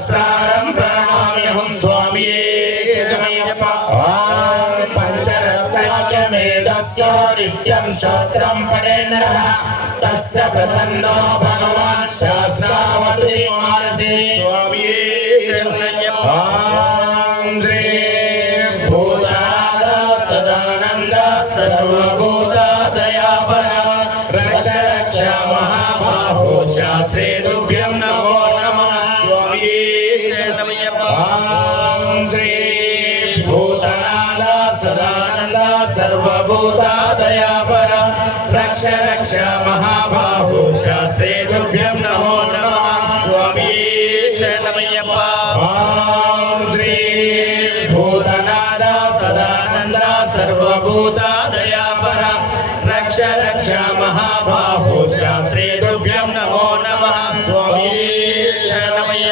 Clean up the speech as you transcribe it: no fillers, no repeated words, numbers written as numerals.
सहस्रारं प्रणमाम्यहं स्वामिये शरणमय्यप्प ॐ पंचरत्नाख्यमेधस्य नित्यं स्तोत्रं पठे नरः तस्य प्रसन्नो भगवान् सहस्रावति मानसे स्वामिये शरणमय्यप्प ॐ श्री भूतानाथ सदानंद सर्वभूत दयापर रक्ष रक्ष महाबाहो शास्त्रे तुभ्यं नमो नमः स्वामिये शरणमय्यप्प ॐ श्री भूतानाथ सदानंद सर्वभूत दयापर रक्ष रक्ष महाबाहो शास्त्रे तुभ्यं नमो नमः स्वामिये शरणमय्यप्प ॐ श्री भूतनाथ सदानंद सर्वभूत दयापर रक्ष रक्ष महाबाहो शास्त्रे